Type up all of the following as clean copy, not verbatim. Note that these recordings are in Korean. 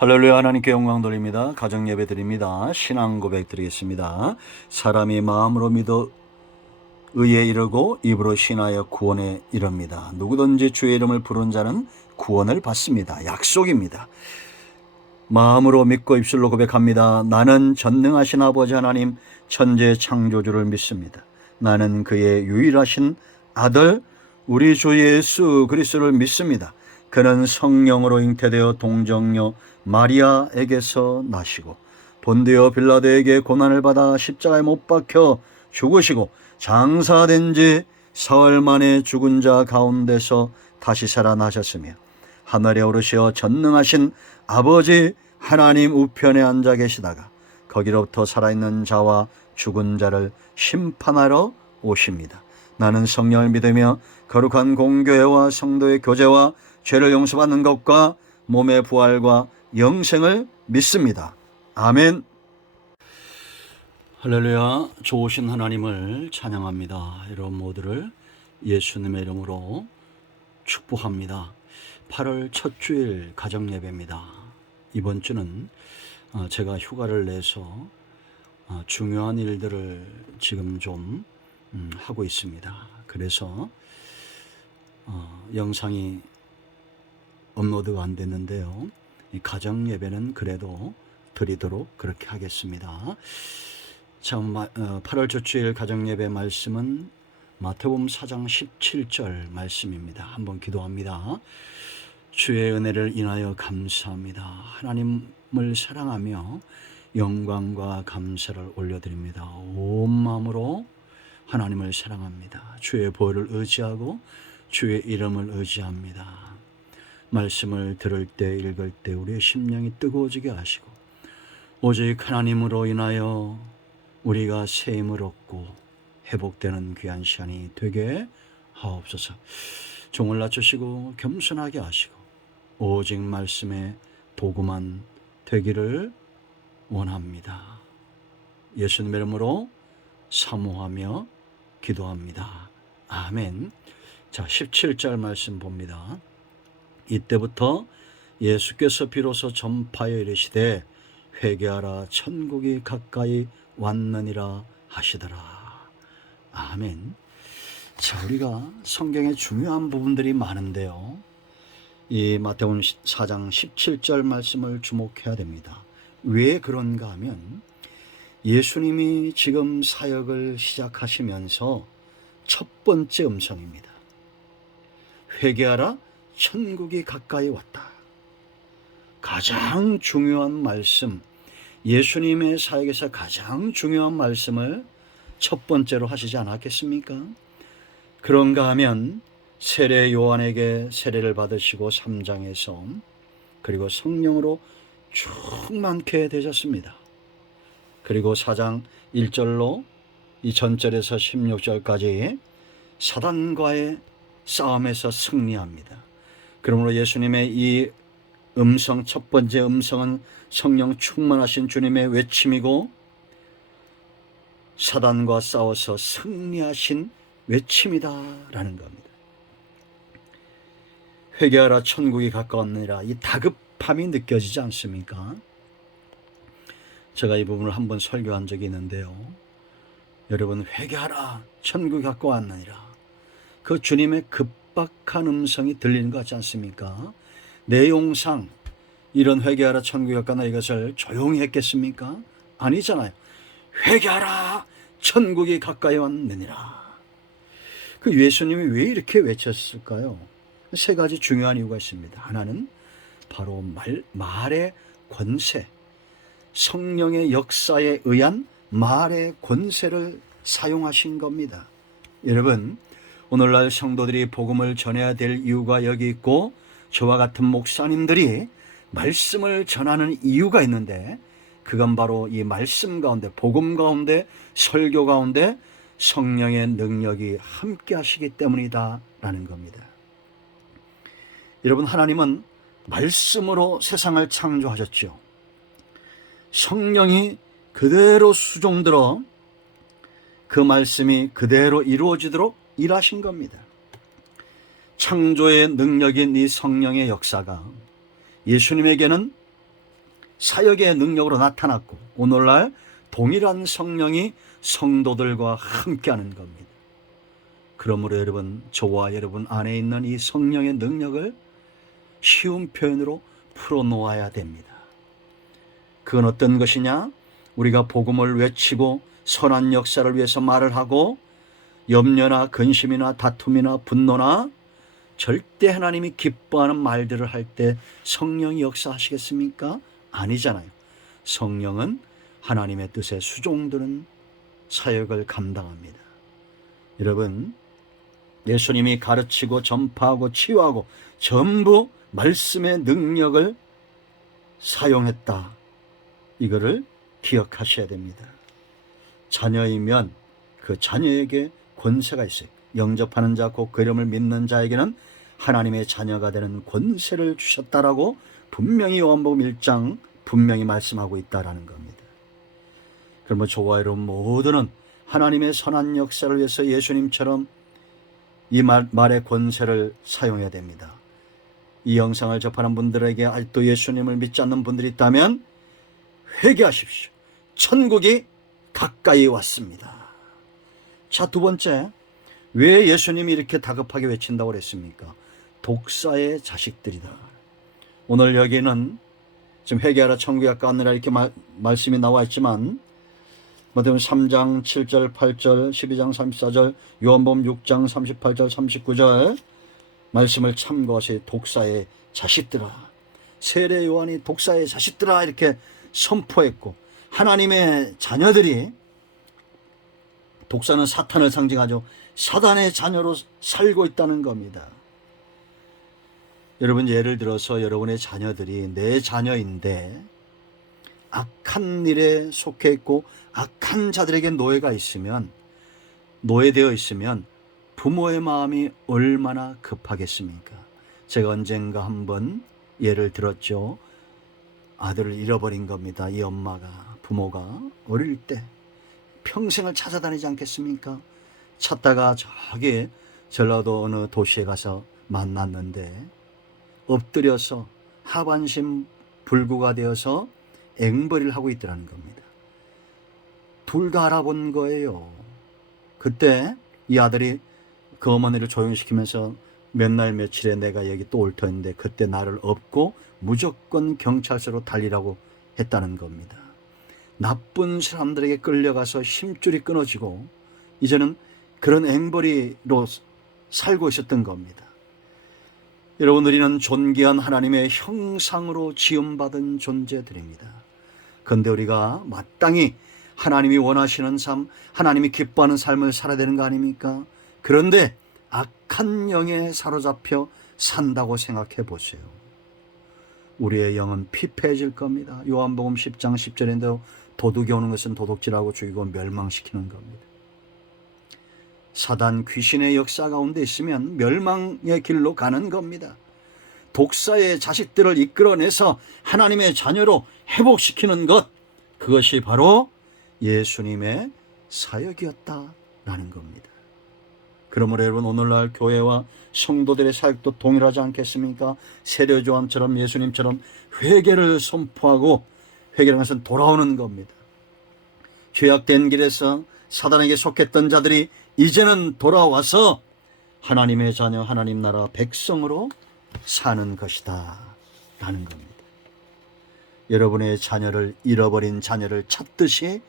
할렐루야. 하나님께 영광 돌립니다. 가정 예배 드립니다. 신앙 고백 드리겠습니다. 사람이 마음으로 믿어 의에 이르고 입으로 신하여 구원에 이릅니다. 누구든지 주의 이름을 부른 자는 구원을 받습니다. 약속입니다. 마음으로 믿고 입술로 고백합니다. 나는 전능하신 아버지 하나님 천재 창조주를 믿습니다. 나는 그의 유일하신 아들 우리 주 예수 그리스도를 믿습니다. 그는 성령으로 잉태되어 동정녀 마리아에게서 나시고 본디오 빌라도에게 고난을 받아 십자가에 못 박혀 죽으시고 장사된 지 사흘 만에 죽은 자 가운데서 다시 살아나셨으며 하늘에 오르시어 전능하신 아버지 하나님 우편에 앉아 계시다가 거기로부터 살아있는 자와 죽은 자를 심판하러 오십니다. 나는 성령을 믿으며 거룩한 공교회와 성도의 교제와 죄를 용서받는 것과 몸의 부활과 영생을 믿습니다. 아멘. 할렐루야. 좋으신 하나님을 찬양합니다. 여러분 모두를 예수님의 이름으로 축복합니다. 8월 첫 주일 가정 예배입니다. 이번 주는 제가 휴가를 내서 중요한 일들을 지금 좀 하고 있습니다. 그래서 영상이 업로드가 안 됐는데요. 이 가정 예배는 그래도 드리도록 그렇게 하겠습니다. 참 8월 첫 주일 가정 예배 말씀은 마태복음 4장 17절 말씀입니다. 한번 기도합니다. 주의 은혜를 인하여 감사합니다. 하나님을 사랑하며 영광과 감사를 올려드립니다. 온 마음으로 하나님을 사랑합니다. 주의 보혈을 의지하고 주의 이름을 의지합니다. 말씀을 들을 때 읽을 때 우리의 심령이 뜨거워지게 하시고 오직 하나님으로 인하여 우리가 새 힘을 얻고 회복되는 귀한 시간이 되게 하옵소서. 종을 낮추시고 겸손하게 하시고 오직 말씀에 도구만 되기를 원합니다. 예수님의 이름으로 사모하며 기도합니다. 아멘. 자, 17절 말씀 봅니다. 이때부터 예수께서 비로소 전파하여 이르시되 회개하라 천국이 가까이 왔느니라 하시더라. 아멘. 자, 우리가 성경에 중요한 부분들이 많은데요. 이 마태복음 4장 17절 말씀을 주목해야 됩니다. 왜 그런가 하면 예수님이 지금 사역을 시작하시면서 첫 번째 음성입니다. 회개하라 천국이 가까이 왔다. 가장 중요한 말씀, 예수님의 사역에서 가장 중요한 말씀을 첫 번째로 하시지 않았겠습니까? 그런가 하면 세례 요한에게 세례를 받으시고 3장에서 그리고 성령으로 충만케 되셨습니다. 그리고 4장 1절로 이 전절에서 16절까지 사단과의 싸움에서 승리합니다. 그러므로 예수님의 이 음성, 첫 번째 음성은 성령 충만하신 주님의 외침이고 사단과 싸워서 승리하신 외침이다라는 겁니다. 회개하라 천국이 가까웠느니라. 이 다급함이 느껴지지 않습니까? 제가 이 부분을 한번 설교한 적이 있는데요. 여러분, 회개하라 천국이 가까웠느니라. 그 주님의 급박한 음성이 들리는 것 같지 않습니까? 내용상 이런 회개하라 천국이 가까웠느니라 이것을 조용히 했겠습니까? 아니잖아요. 회개하라 천국이 가까이 왔느니라. 그 예수님이 왜 이렇게 외쳤을까요? 세 가지 중요한 이유가 있습니다. 하나는 바로 말의 권세, 성령의 역사에 의한 말의 권세를 사용하신 겁니다. 여러분, 오늘날 성도들이 복음을 전해야 될 이유가 여기 있고 저와 같은 목사님들이 말씀을 전하는 이유가 있는데 그건 바로 이 말씀 가운데, 복음 가운데, 설교 가운데 성령의 능력이 함께 하시기 때문이다라는 겁니다. 여러분, 하나님은 말씀으로 세상을 창조하셨죠. 성령이 그대로 수종들어 그 말씀이 그대로 이루어지도록 일하신 겁니다. 창조의 능력인 이 성령의 역사가 예수님에게는 사역의 능력으로 나타났고 오늘날 동일한 성령이 성도들과 함께하는 겁니다. 그러므로 여러분, 저와 여러분 안에 있는 이 성령의 능력을 쉬운 표현으로 풀어놓아야 됩니다. 그건 어떤 것이냐? 우리가 복음을 외치고 선한 역사를 위해서 말을 하고 염려나 근심이나 다툼이나 분노나 절대 하나님이 기뻐하는 말들을 할 때 성령이 역사하시겠습니까? 아니잖아요. 성령은 하나님의 뜻에 수종드는 사역을 감당합니다. 여러분, 예수님이 가르치고 전파하고 치유하고 전부 말씀의 능력을 사용했다. 이거를 기억하셔야 됩니다. 자녀이면 그 자녀에게 권세가 있어요. 영접하는 자, 곧 그 이름을 믿는 자에게는 하나님의 자녀가 되는 권세를 주셨다라고 분명히 요한복음 1장 분명히 말씀하고 있다라는 겁니다. 그러면 저와 여러분 모두는 하나님의 선한 역사를 위해서 예수님처럼 이 말의 권세를 사용해야 됩니다. 이 영상을 접하는 분들에게 아직도 예수님을 믿지 않는 분들이 있다면 회개하십시오. 천국이 가까이 왔습니다. 자, 두 번째, 왜 예수님이 이렇게 다급하게 외친다고 그랬습니까? 독사의 자식들이다. 오늘 여기는 지금 회개하라 천국이 가까웠느라 이렇게 말씀이 나와 있지만 마태복음 3장 7절 8절 12장 34절 요한복음 6장 38절 39절 말씀을 참고하세요. 독사의 자식들아, 세례 요한이 독사의 자식들아 이렇게 선포했고, 하나님의 자녀들이, 독사는 사탄을 상징하죠, 사단의 자녀로 살고 있다는 겁니다. 여러분, 예를 들어서 여러분의 자녀들이 내 자녀인데 악한 일에 속해 있고 악한 자들에게 노예되어 있으면 부모의 마음이 얼마나 급하겠습니까? 제가 언젠가 한번 예를 들었죠. 아들을 잃어버린 겁니다. 이 부모가 어릴 때 평생을 찾아다니지 않겠습니까? 찾다가 저기 전라도 어느 도시에 가서 만났는데 엎드려서 하반신 불구가 되어서 앵벌이를 하고 있더라는 겁니다. 둘 다 알아본 거예요. 그때 이 아들이 그 어머니를 조용시키면서 몇 날 며칠에 내가 여기 또 올 터인데 그때 나를 업고 무조건 경찰서로 달리라고 했다는 겁니다. 나쁜 사람들에게 끌려가서 힘줄이 끊어지고 이제는 그런 앵벌이로 살고 있었던 겁니다. 여러분, 우리는 존귀한 하나님의 형상으로 지음받은 존재들입니다. 그런데 우리가 마땅히 하나님이 원하시는 삶, 하나님이 기뻐하는 삶을 살아야 되는 거 아닙니까? 그런데 악한 영에 사로잡혀 산다고 생각해 보세요. 우리의 영은 피폐해질 겁니다. 요한복음 10장 10절인데 도둑이 오는 것은 도둑질하고 죽이고 멸망시키는 겁니다. 사단 귀신의 역사 가운데 있으면 멸망의 길로 가는 겁니다. 독사의 자식들을 이끌어내서 하나님의 자녀로 회복시키는 것, 그것이 바로 예수님의 사역이었다라는 겁니다. 그러므로 여러분, 오늘날 교회와 성도들의 사역도 동일하지 않겠습니까? 세례 요한처럼 예수님처럼 회개를 선포하고, 회개라는 것은 돌아오는 겁니다. 죄악된 길에서 사단에게 속했던 자들이 이제는 돌아와서 하나님의 자녀, 하나님 나라 백성으로 사는 것이다 라는 겁니다. 여러분의 자녀를, 잃어버린 자녀를 찾듯이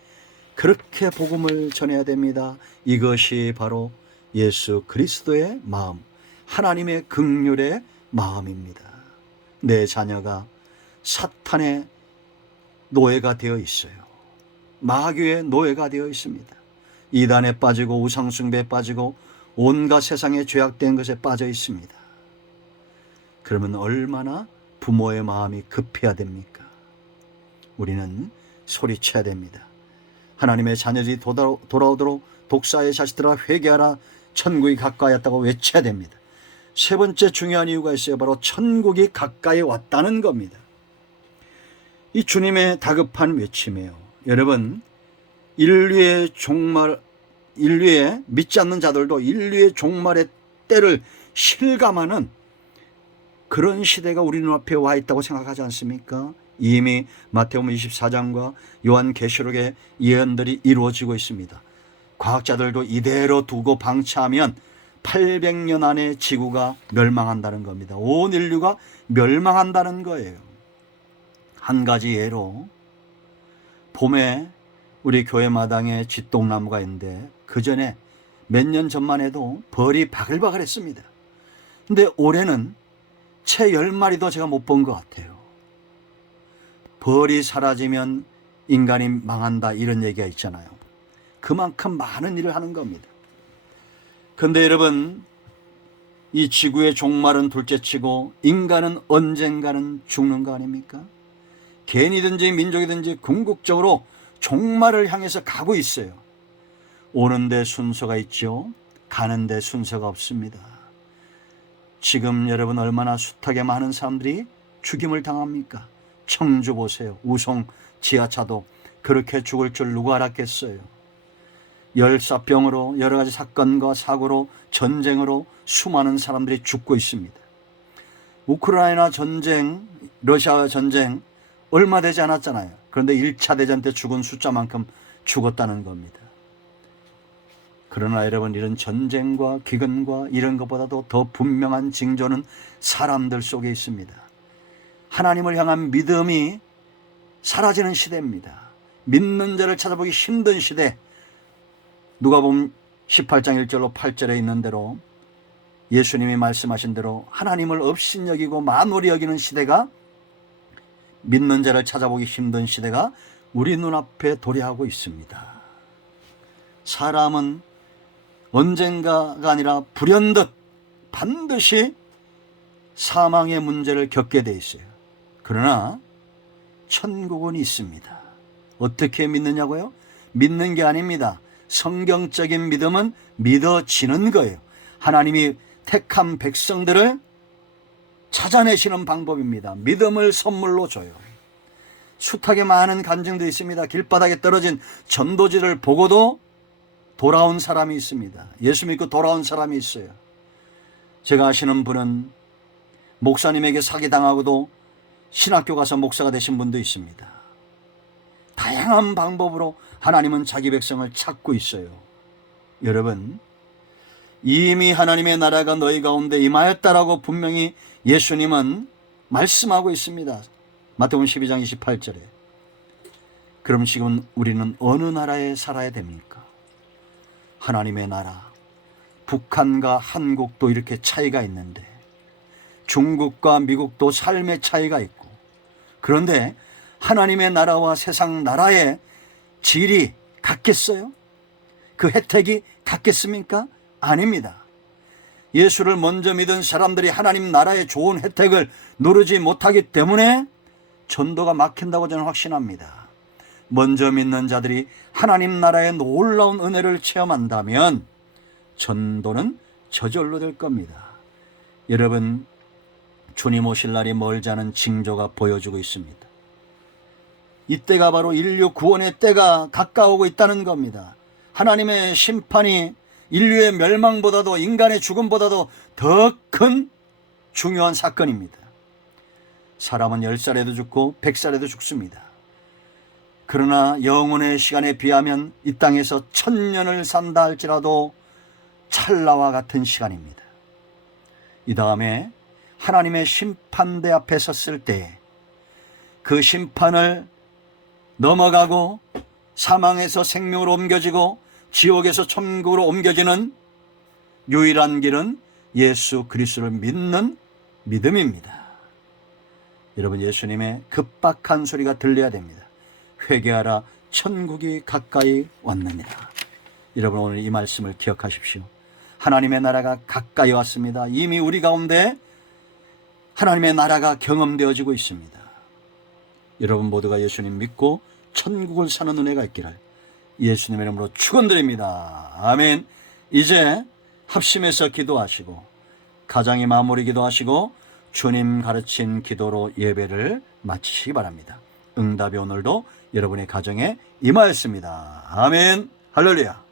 그렇게 복음을 전해야 됩니다. 이것이 바로 예수 그리스도의 마음, 하나님의 긍휼의 마음입니다. 내 자녀가 사탄의 노예가 되어 있어요. 마귀의 노예가 되어 있습니다. 이단에 빠지고 우상숭배에 빠지고 온갖 세상의 죄악된 것에 빠져 있습니다. 그러면 얼마나 부모의 마음이 급해야 됩니까? 우리는 소리쳐야 됩니다. 하나님의 자녀들이 돌아오도록 독사의 자식들아 회개하라, 천국이 가까이 왔다고 외쳐야 됩니다. 세 번째 중요한 이유가 있어요. 바로 천국이 가까이 왔다는 겁니다. 이 주님의 다급한 외침이에요. 여러분, 인류의 믿지 않는 자들도 인류의 종말의 때를 실감하는 그런 시대가 우리 눈앞에 와 있다고 생각하지 않습니까? 이미 마태복음 24장과 요한계시록의 예언들이 이루어지고 있습니다. 과학자들도 이대로 두고 방치하면 800년 안에 지구가 멸망한다는 겁니다. 온 인류가 멸망한다는 거예요. 한 가지 예로 봄에 우리 교회 마당에 쥐똥나무가 있는데 그 전에 몇 년 전만 해도 벌이 바글바글했습니다. 근데 올해는 채 10마리도 제가 못 본 것 같아요. 벌이 사라지면 인간이 망한다 이런 얘기가 있잖아요. 그만큼 많은 일을 하는 겁니다. 그런데 여러분, 이 지구의 종말은 둘째치고 인간은 언젠가는 죽는 거 아닙니까? 개인이든지 민족이든지 궁극적으로 종말을 향해서 가고 있어요. 오는 데 순서가 있죠. 가는 데 순서가 없습니다. 지금 여러분 얼마나 숱하게 많은 사람들이 죽임을 당합니까? 청주 보세요. 우송 지하차도 그렇게 죽을 줄 누가 알았겠어요. 열사병으로 여러 가지 사건과 사고로 전쟁으로 수많은 사람들이 죽고 있습니다. 우크라이나 전쟁, 러시아 전쟁 얼마 되지 않았잖아요. 그런데 1차 대전 때 죽은 숫자만큼 죽었다는 겁니다. 그러나 여러분, 이런 전쟁과 기근과 이런 것보다도 더 분명한 징조는 사람들 속에 있습니다. 하나님을 향한 믿음이 사라지는 시대입니다. 믿는 자를 찾아보기 힘든 시대. 누가복음 18장 1절로 8절에 있는 대로 예수님이 말씀하신 대로 하나님을 업신여기고 만홀히 여기는 시대가, 믿는 자를 찾아보기 힘든 시대가 우리 눈앞에 도래하고 있습니다. 사람은 언젠가가 아니라 불현듯 반드시 사망의 문제를 겪게 돼 있어요. 그러나 천국은 있습니다. 어떻게 믿느냐고요? 믿는 게 아닙니다. 성경적인 믿음은 믿어지는 거예요. 하나님이 택한 백성들을 찾아내시는 방법입니다. 믿음을 선물로 줘요. 숱하게 많은 간증들이 있습니다. 길바닥에 떨어진 전도지를 보고도 돌아온 사람이 있습니다. 예수 믿고 돌아온 사람이 있어요. 제가 아시는 분은 목사님에게 사기당하고도 신학교 가서 목사가 되신 분도 있습니다. 다양한 방법으로 하나님은 자기 백성을 찾고 있어요. 여러분, 이미 하나님의 나라가 너희 가운데 임하였다라고 분명히 예수님은 말씀하고 있습니다. 마태복음 12장 28절에. 그럼 지금 우리는 어느 나라에 살아야 됩니까? 하나님의 나라. 북한과 한국도 이렇게 차이가 있는데, 중국과 미국도 삶의 차이가 있고, 그런데 하나님의 나라와 세상 나라의 질이 같겠어요? 그 혜택이 같겠습니까? 아닙니다. 예수를 먼저 믿은 사람들이 하나님 나라의 좋은 혜택을 누리지 못하기 때문에 전도가 막힌다고 저는 확신합니다. 먼저 믿는 자들이 하나님 나라의 놀라운 은혜를 체험한다면 전도는 저절로 될 겁니다. 여러분, 주님 오실 날이 멀지 않은 징조가 보여주고 있습니다. 이때가 바로 인류 구원의 때가 가까우고 있다는 겁니다. 하나님의 심판이 인류의 멸망보다도, 인간의 죽음보다도 더 큰 중요한 사건입니다. 사람은 10살에도 죽고 100살에도 죽습니다. 그러나 영혼의 시간에 비하면 이 땅에서 1000년을 산다 할지라도 찰나와 같은 시간입니다. 이 다음에 하나님의 심판대 앞에 섰을 때 그 심판을 넘어가고 사망에서 생명으로 옮겨지고 지옥에서 천국으로 옮겨지는 유일한 길은 예수 그리스도를 믿는 믿음입니다. 여러분, 예수님의 급박한 소리가 들려야 됩니다. 회개하라, 천국이 가까이 왔느니라. 여러분, 오늘 이 말씀을 기억하십시오. 하나님의 나라가 가까이 왔습니다. 이미 우리 가운데 하나님의 나라가 경험되어지고 있습니다. 여러분 모두가 예수님 믿고 천국을 사는 은혜가 있기를 예수님의 이름으로 축원드립니다. 아멘. 이제 합심해서 기도하시고 가정의 마무리 기도하시고 주님 가르친 기도로 예배를 마치시기 바랍니다. 응답이 오늘도 여러분의 가정에 임하였습니다. 아멘. 할렐루야.